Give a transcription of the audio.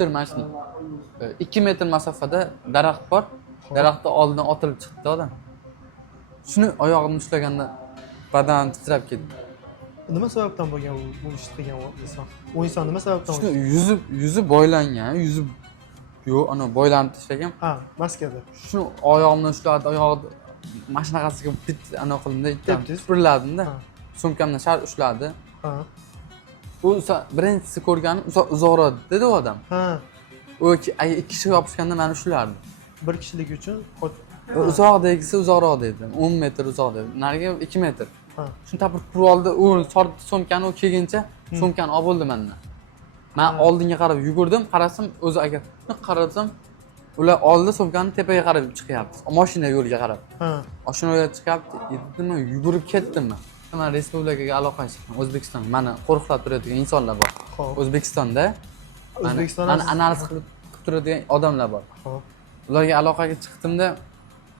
metr mana shu 2 metr masofada daraxt bor. Daraxtning oldidan otilib chiqdi odam. Shuni oyog'imni ushlaganda badanim titrab ketdi. Nima sababdan bo'lgan bu ishni qilgan inson? U inson nima sababdan? Shuni yuzi boylangan, yuzi yo'q, ana boylanib tashlagan. Ha, maskada. Shuni oyog'imni ushladi, oyog'ni mashinasiga bit ana qildim-da, itdan supurladim-da. Sumkamdan shart ushladi. Ha. U birinchisi ko'rganim uzoqroq dedi u odam. Ha. U ikki kishi yopishganda meni ushlardi. Bir kishilik uchun Uzoqdagisi uzoqroq dedi. 10 metr uzoq dedi. Nariga 2 metr. Ha. Shuni tapirib turib oldi. U sumkani u kelguncha sumkani olib oldi mendan. Men oldinga qarab yugurdim, qarasam o'zi agar qarasam ular oldi sumkani tepaga qarab chiqyapti. Mashina yo'liga qarab. Ha. Mashina yo'liga chiqyapti. Yetdimmi, yugurib ketdim men. Men respublikaga aloqa chiqdim. O'zbekiston meni qo'riqlab turadigan insonlar bor. O'zbekistonda O'zbekiston meni analiz qilib turadigan odamlar bor. Xo'p. Ularga aloqaga chiqdimda